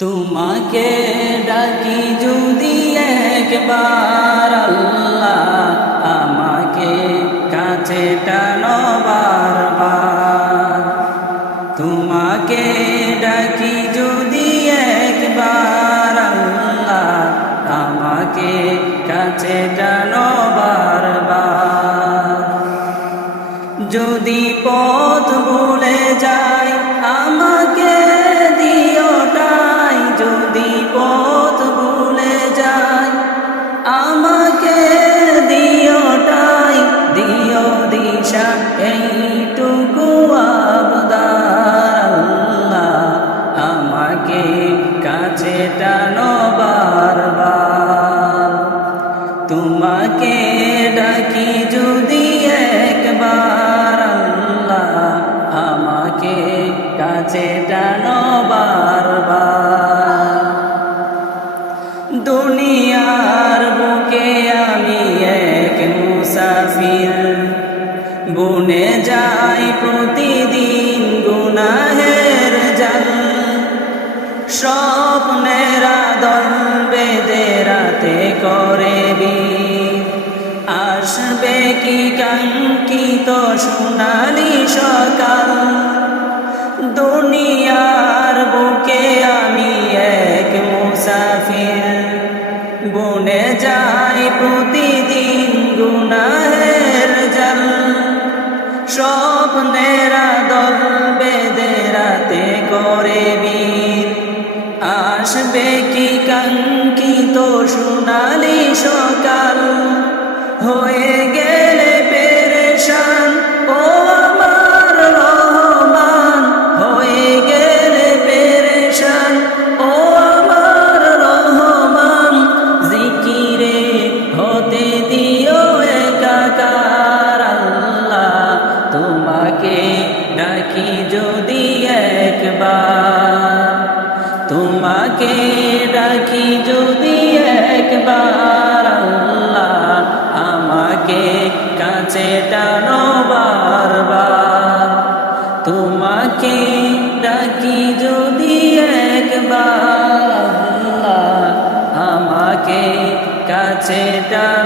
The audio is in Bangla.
তোমাকে ডাকি যদি একবার আল্লাহ, আমাকে কাছে টানো বারবার। তোমাকে ডাকি যদি একবার আল্লাহ, আমাকে কাছে টানো বারবার। যদি পথ ভুলে যাই আমাকে দিও ঠাই, যদি পথ ভুলে যাই আমাকে দিও ঠাই, দিও দিশা এইটুকু আবদার আল্লাহ, আমাকে কাছে টানো বারবার। তোমাকে ডাকি যদি একবার আল্লাহ, আমাকে কাছে টানো বারবার। দুনিয়ার বুকে আমি এক মুসাফির, বুনে যাই প্রতিদিন গুনাহের জাল। স্বপ্নেরা দল বেঁধে রাতে করে বীর, আসবে কি কাঙ্ক্ষিত সোনালি সকাল। দুনিয়ার বুকে আমি এক মুসাফির, বুনে যাই প্রতিদিন গুনাহের জাল। স্বপ্নেরা দল বেঁধে রাতে করে বীর, আসবে কি কাঙ্ক্ষিত সোনালি সকাল। হয়ে গেলে পেরেশান ও আমার রহমান, হয়ে গেলে পেরেশান ও আমার রহমান। জিকিরে হতে দিও একাকার আল্লাহ, তোমাকে ডাকি যদি একবার। তোমাকে ডাকি যদি একবার আল্লাহ, আমাকে কাছে টানো বারবার। তোমাকে ডাকি যদি একবার আল্লাহ, আমাকে কাছে টানো।